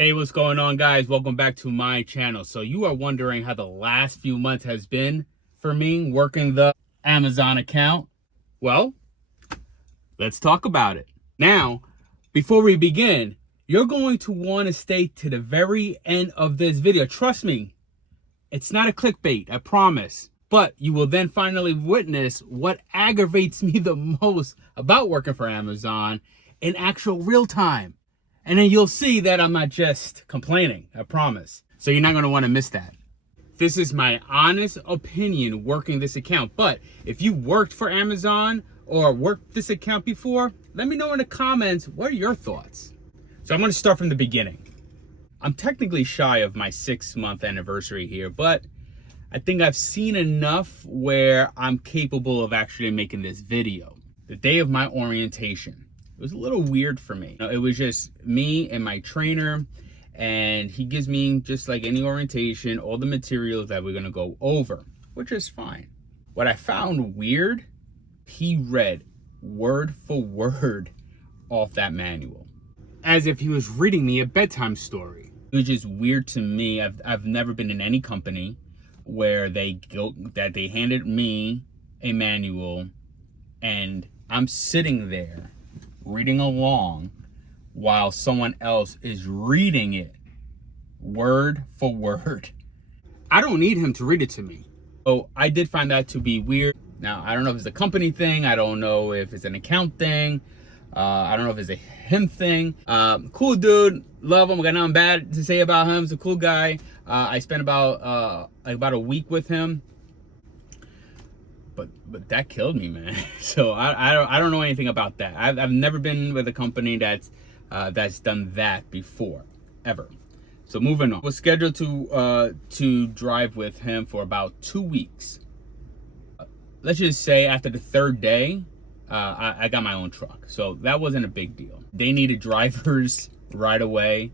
Hey, what's going on, guys? Welcome back to my channel. So you are wondering how the last few months has been for me working the Amazon account. Well, let's talk about it. Now, before we begin, you're going to want to stay to the very end of this video. Trust me, it's not a clickbait, I promise. But you will then finally witness what aggravates me the most about working for Amazon in actual real time. And then you'll see that I'm not just complaining, I promise. So you're not gonna wanna miss that. This is my honest opinion working this account. But if you worked for Amazon or worked this account before, let me know in the comments, what are your thoughts? So I'm gonna start from the beginning. I'm technically shy of my 6-month anniversary here, but I think I've seen enough where I'm capable of actually making this video. The day of my orientation. It was a little weird for me. It was just me and my trainer, and he gives me, just like any orientation, all the materials that we're gonna go over, which is fine. What I found weird, he read word for word off that manual, as if he was reading me a bedtime story. It was just weird to me. I've never been in any company where they handed me a manual and I'm sitting there reading along while someone else is reading it word for word. I don't need him to read it to me. So I did find that to be weird. Now, I don't know if it's a company thing. I don't know if it's an account thing. I don't know if it's a him thing. Cool dude, love him. I got nothing bad to say about him. He's a cool guy. I spent about a week with him. But that killed me, man. So I don't know anything about that. I've never been with a company that's done that before, ever. So moving on. I was scheduled to drive with him for about 2 weeks. Let's just say after the third day, I got my own truck. So that wasn't a big deal. They needed drivers right away.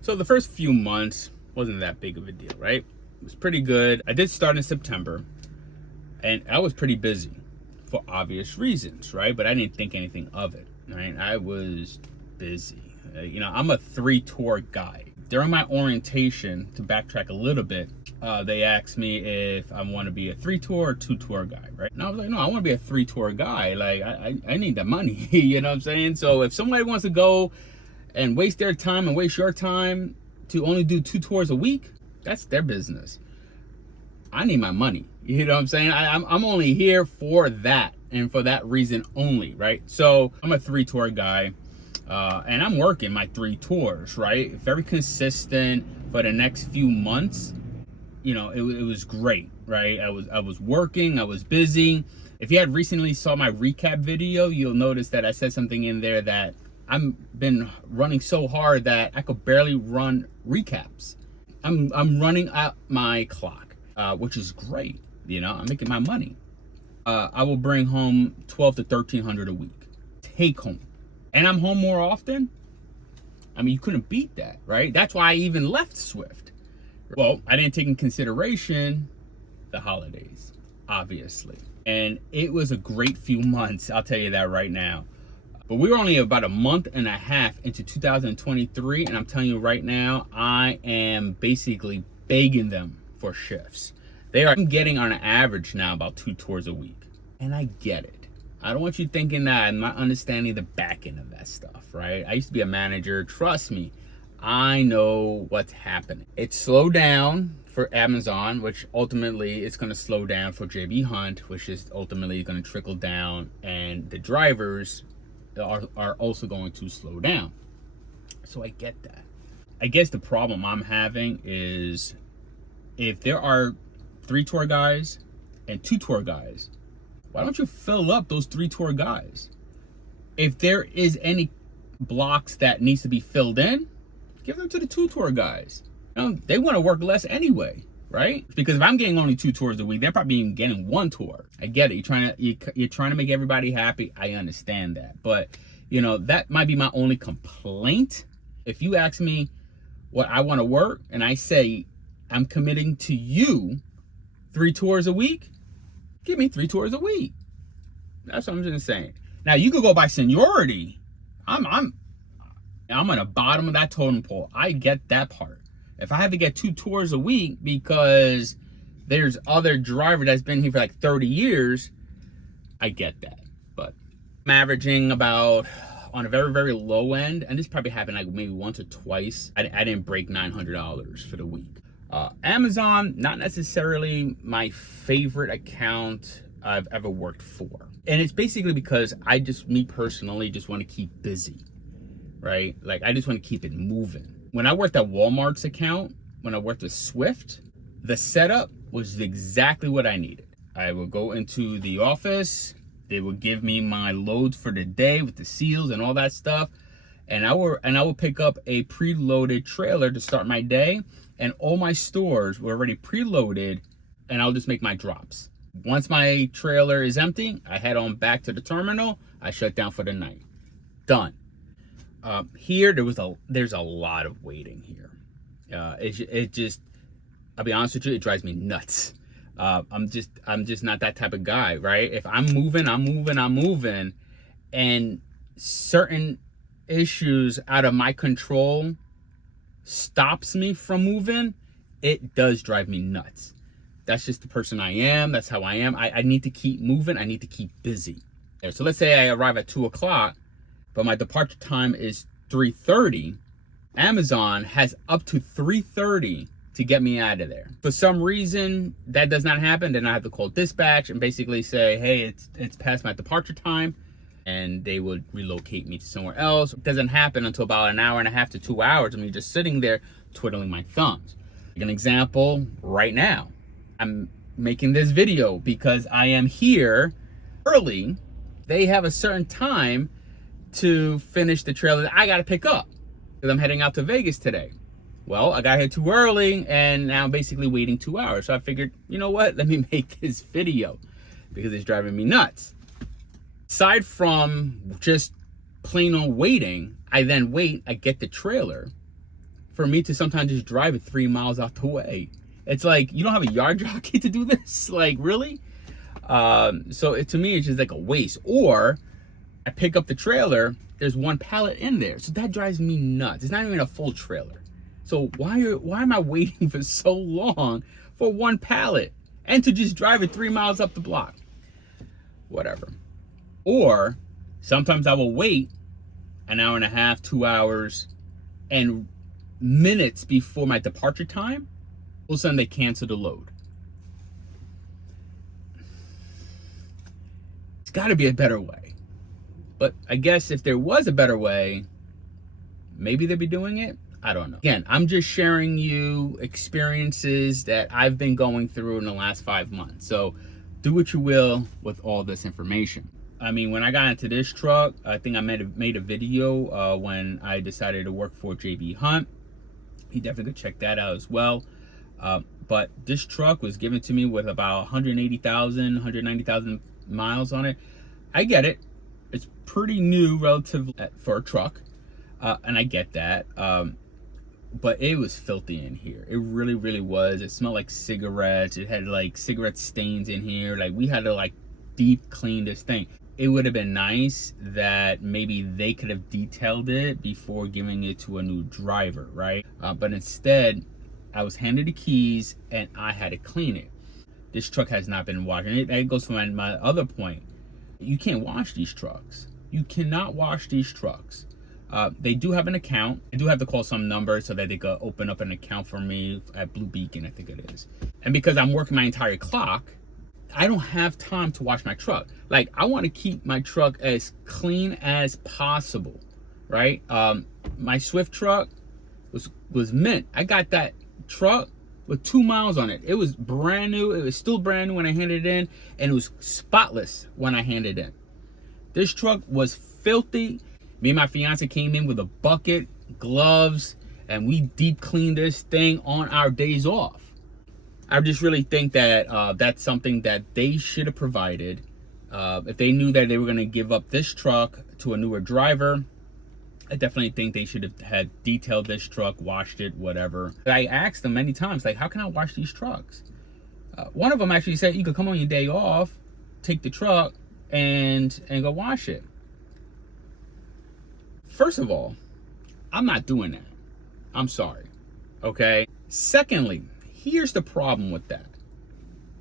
So the first few months wasn't that big of a deal, right? It was pretty good. I did start in September, and I was pretty busy for obvious reasons, right? But I didn't think anything of it, right? I was busy. I'm a 3-tour guy. During my orientation, to backtrack a little bit, they asked me if I want to be a 3-tour or 2-tour guy, right? And I was like, no, I want to be a 3-tour guy. Like, I need the money, you know what I'm saying? So if somebody wants to go and waste their time and waste your time to only do 2 tours a week, that's their business. I need my money. You know what I'm saying? I'm only here for that, and for that reason only, right? So I'm a 3-tour guy, and I'm working my 3 tours, right? Very consistent for the next few months. It was great, right? I was working, I was busy. If you had recently saw my recap video, you'll notice that I said something in there that I've been running so hard that I could barely run recaps. I'm running out my clock, which is great. I'm making my money. I will bring home $1,200 to $1,300 a week, take home, and I'm home more often. I mean, you couldn't beat that, right? That's why I even left Swift. Well, I didn't take in consideration the holidays, obviously, and it was a great few months. I'll tell you that right now. But we were only about a month and a half into 2023, and I'm telling you right now, I am basically begging them for shifts. They are getting on an average now about 2 tours a week, and I get it. I don't want you thinking that I'm not understanding the back end of that stuff, right? I used to be a manager. Trust me, I know what's happening. It slowed down for Amazon, which ultimately it's going to slow down for JB Hunt, which is ultimately going to trickle down, and the drivers are also going to slow down. So I get that. I guess the problem I'm having is if there are 3-tour guys and 2-tour guys, why don't you fill up those 3-tour guys? If there is any blocks that needs to be filled in, give them to the 2-tour guys. They want to work less anyway, right? Because if I'm getting only 2 tours a week, they're probably even getting 1 tour. I get it. You're trying to make everybody happy. I understand that. But, that might be my only complaint. If you ask me what I want to work and I say I'm committing to you 3 tours a week, give me 3 tours a week. That's what I'm just saying. Now, you could go by seniority. I'm I'm on the bottom of that totem pole. I get that part. If I have to get 2 tours a week because there's other driver that's been here for like 30 years, I get that. But I'm averaging about, on a very, very low end, and this probably happened like maybe once or twice, I didn't break $900 for the week. Amazon, not necessarily my favorite account I've ever worked for. And it's basically because me personally, just want to keep busy, right? Like, I just want to keep it moving. When I worked at Walmart's account, when I worked with Swift, the setup was exactly what I needed. I would go into the office, they would give me my loads for the day with the seals and all that stuff, and I would pick up a preloaded trailer to start my day, and all my stores were already preloaded, and I'll just make my drops. Once my trailer is empty, I head on back to the terminal, I shut down for the night. Done. Here, there's a lot of waiting here. It just, I'll be honest with you, it drives me nuts. I'm just not that type of guy, right? If I'm moving, and certain issues out of my control stops me from moving, it does drive me nuts. That's just the person I am. That's how I am. I need to keep moving. I need to keep busy. So let's say I arrive at 2 o'clock, but my departure time is 3:30. Amazon has up to 3:30 to get me out of there. For some reason, that does not happen. Then I have to call dispatch and basically say, hey, it's past my departure time, and they would relocate me to somewhere else. It doesn't happen until about an hour and a half to 2 hours of me just sitting there twiddling my thumbs. Like an example, right now, I'm making this video because I am here early. They have a certain time to finish the trailer that I got to pick up because I'm heading out to Vegas today. Well, I got here too early, and now I'm basically waiting 2 hours. So I figured, you know what? Let me make this video because it's driving me nuts. Aside from just plain on waiting, I then wait, I get the trailer for me to sometimes just drive it 3 miles out the way. It's like, you don't have a yard jockey to do this? Like, really? So to me, it's just like a waste. Or I pick up the trailer, there's one pallet in there. So that drives me nuts. It's not even a full trailer. So why am I waiting for so long for one pallet and to just drive it 3 miles up the block? Whatever. Or sometimes I will wait an hour and a half, 2 hours, and minutes before my departure time, all of a sudden they cancel the load. It's got to be a better way. But I guess if there was a better way, maybe they'd be doing it. I don't know. Again, I'm just sharing you experiences that I've been going through in the last 5 months. So do what you will with all this information. I mean, when I got into this truck, I think I made a video when I decided to work for JB Hunt. You definitely could check that out as well. But this truck was given to me with about 180,000, 190,000 miles on it. I get it. It's pretty new relative for a truck. And I get that. But it was filthy in here. It really, really was. It smelled like cigarettes. It had like cigarette stains in here. Like, we had to like deep clean this thing. It would have been nice that maybe they could have detailed it before giving it to a new driver, right? But instead, I was handed the keys and I had to clean it. This truck has not been washed. And that goes to my other point. You can't wash these trucks. You cannot wash these trucks. They do have an account. I do have to call some number so that they could open up an account for me at Blue Beacon, I think it is. And because I'm working my entire clock, I don't have time to wash my truck. Like, I want to keep my truck as clean as possible, right? My Swift truck was mint. I got that truck with 2 miles on it. It was brand new. It was still brand new when I handed it in, and it was spotless when I handed it in. This truck was filthy. Me and my fiance came in with a bucket, gloves, and we deep cleaned this thing on our days off. I just really think that that's something that they should have provided. If they knew that they were going to give up this truck to a newer driver, I definitely think they should have had detailed this truck, washed it, whatever. I asked them many times, like, how can I wash these trucks? One of them actually said, you could come on your day off, take the truck, and go wash it. First of all, I'm not doing that. I'm sorry. Okay. Secondly, here's the problem with that.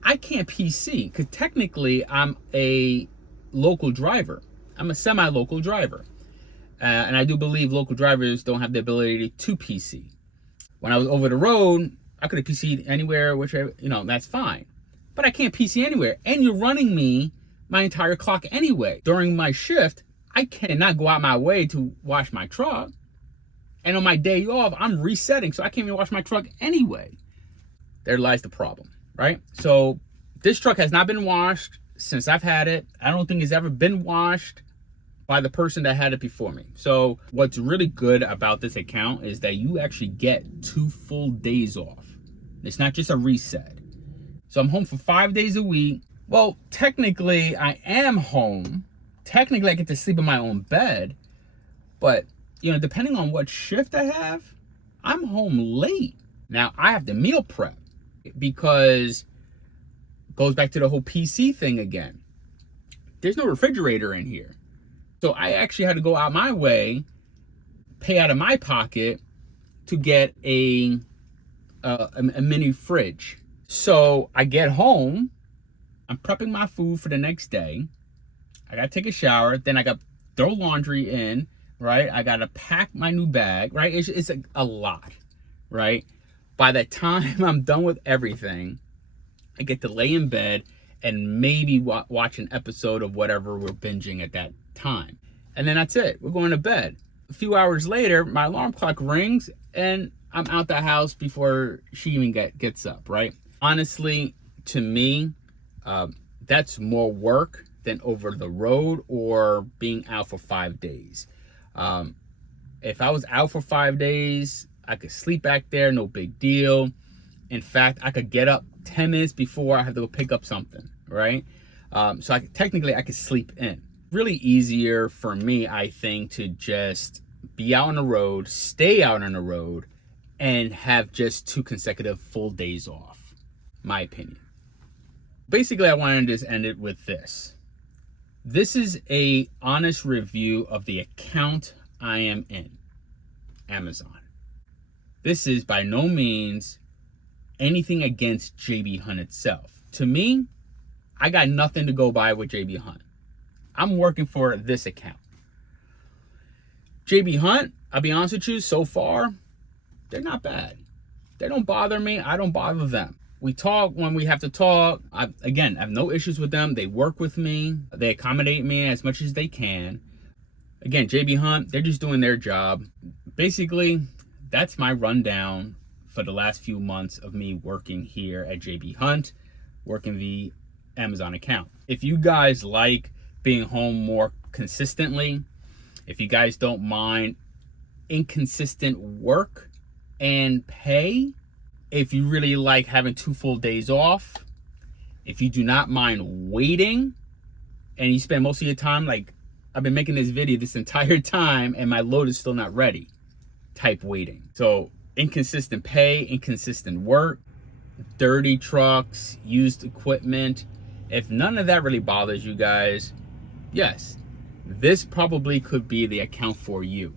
I can't PC because technically I'm a local driver. I'm a semi-local driver. And I do believe local drivers don't have the ability to PC. When I was over the road, I could have PC'd anywhere, whichever, that's fine. But I can't PC anywhere. And you're running me my entire clock anyway. During my shift, I cannot go out my way to wash my truck. And on my day off, I'm resetting, so I can't even wash my truck anyway. There lies the problem, right? So this truck has not been washed since I've had it. I don't think it's ever been washed by the person that had it before me. So what's really good about this account is that you actually get 2 full days off. It's not just a reset. So I'm home for 5 days a week. Well, technically I am home. Technically I get to sleep in my own bed, but depending on what shift I have, I'm home late. Now I have to meal prep because it goes back to the whole PC thing again. There's no refrigerator in here. So I actually had to go out my way, pay out of my pocket to get a mini fridge. So I get home, I'm prepping my food for the next day. I gotta take a shower, then I gotta throw laundry in, right? I gotta pack my new bag, right? It's a lot, right? By the time I'm done with everything, I get to lay in bed and maybe watch an episode of whatever we're binging at that time. And then that's it. We're going to bed. A few hours later, my alarm clock rings and I'm out the house before she even gets up, right? Honestly, to me, that's more work than over the road or being out for 5 days. If I was out for 5 days, I could sleep back there, no big deal. In fact, I could get up 10 minutes before I have to go pick up something, right? So technically I could sleep in. Really easier for me, I think, to just be out on the road, stay out on the road, and have just 2 consecutive full days off, my opinion. Basically, I wanted to just end it with this. This is a honest review of the account I am in, Amazon. This is by no means anything against JB Hunt itself. To me, I got nothing to go by with JB Hunt. I'm working for this account. JB Hunt, I'll be honest with you, so far, they're not bad. They don't bother me. I don't bother them. We talk when we have to talk. I have no issues with them. They work with me. They accommodate me as much as they can. Again, JB Hunt, they're just doing their job. Basically, that's my rundown for the last few months of me working here at JB Hunt, working the Amazon account. If you guys like being home more consistently, if you guys don't mind inconsistent work and pay, if you really like having 2 full days off, if you do not mind waiting and you spend most of your time, like I've been making this video this entire time and my load is still not ready, type waiting. So inconsistent pay, inconsistent work, dirty trucks, used equipment. If none of that really bothers you guys, yes, this probably could be the account for you.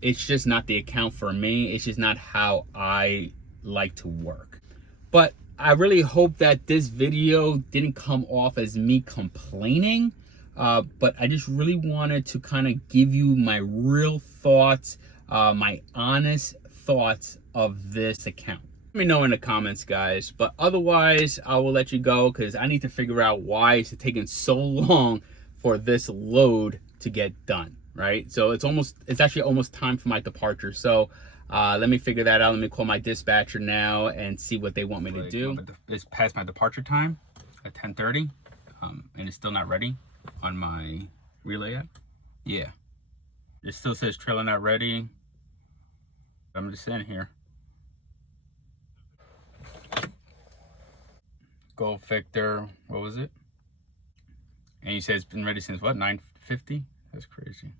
It's just not the account for me. It's just not how I like to work. But I really hope that this video didn't come off as me complaining, but I just really wanted to kind of give you my real thoughts, my honest thoughts of this account. Let me know in the comments, guys, but otherwise I will let you go because I need to figure out why it's taking so long for this load to get done, right? So it's actually almost time for my departure. So let me figure that out. Let me call my dispatcher now and see what they want me to do. It's past my departure time at 10:30, and it's still not ready on my relay app. Yeah, it still says trailer not ready. I'm just in here. Golf Victor, what was it? And you said it's been ready since what, 9:50? That's crazy.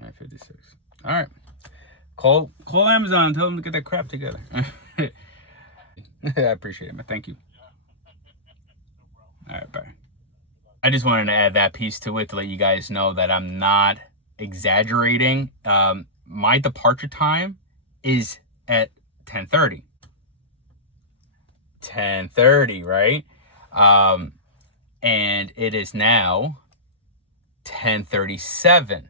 9:56. All right. Call Amazon, tell them to get that crap together. I appreciate it, man. Thank you. All right, bye. I just wanted to add that piece to it to let you guys know that I'm not exaggerating. My departure time is at 10:30. 10:30, right? And it is now 10:37.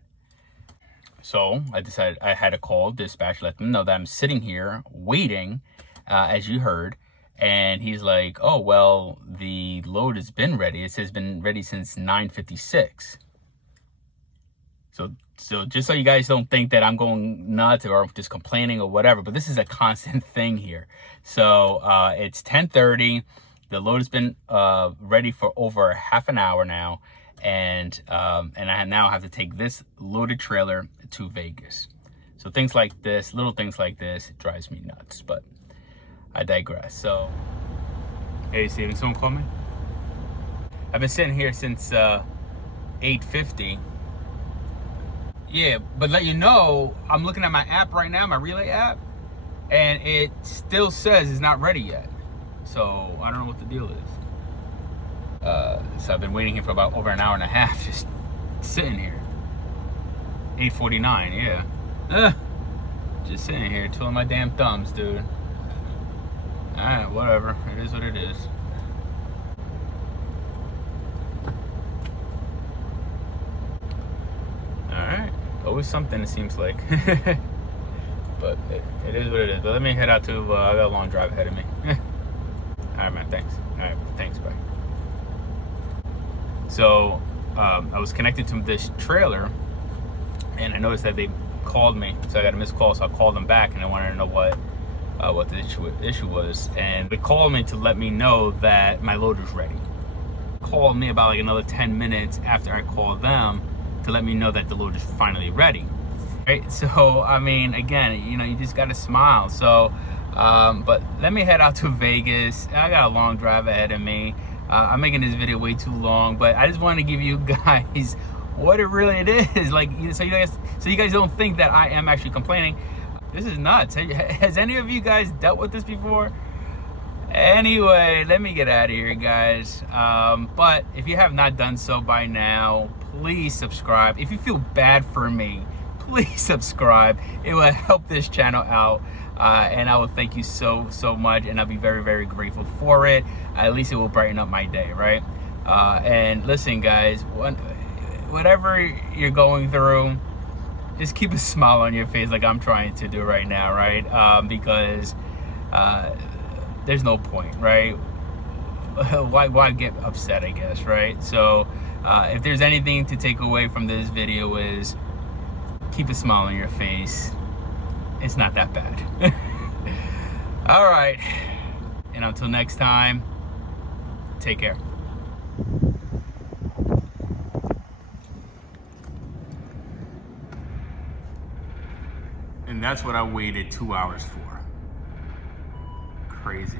So I decided I had to call dispatch, let them know that I'm sitting here waiting, as you heard. And he's like, oh, well, the load has been ready. It says been ready since 9:56. So just so you guys don't think that I'm going nuts or just complaining or whatever, but this is a constant thing here. So it's 10:30. The load has been ready for over half an hour now. And I now have to take this loaded trailer to Vegas. So things like this, little things like this, it drives me nuts, but I digress. So, hey, Steven, someone call me? I've been sitting here since 8:50. Yeah, but let you know, I'm looking at my app right now, my Relay app, and it still says it's not ready yet. So I don't know what the deal is. So I've been waiting here for about over an hour and a half, just sitting here. 8:49, yeah. Just sitting here, twiddling my damn thumbs, dude. Alright, whatever. It is what it is. Alright. Always something, it seems like. But it is what it is. But let me head out to, I got a long drive ahead of me. Alright, man, thanks. Alright, thanks, bye. So, I was connected to this trailer, and I noticed that they called me. So I got a missed call, so I called them back, and I wanted to know what the issue was. And they called me to let me know that my loader's ready. Called me about like another 10 minutes after I called them to let me know that the loader's finally ready. Right? So, I mean, again, you know, you just gotta smile. So, but let me head out to Vegas. I got a long drive ahead of me. I'm making this video way too long, but I just want to give you guys what it really is. Like, so you guys don't think that I am actually complaining. This is nuts. Has any of you guys dealt with this before? Anyway, let me get out of here, guys. But if you have not done so by now, please subscribe. If you feel bad for me, please subscribe. It will help this channel out. And I will thank you so much, and I'll be very, very grateful for it. At least it will brighten up my day, right? And listen, guys, whatever you're going through, just keep a smile on your face like I'm trying to do right now, right? Because there's no point, right? Why get upset, I guess, right? So if there's anything to take away from this video is keep a smile on your face. It's not that bad. All right. And until next time, take care. And that's what I waited 2 hours for. Crazy.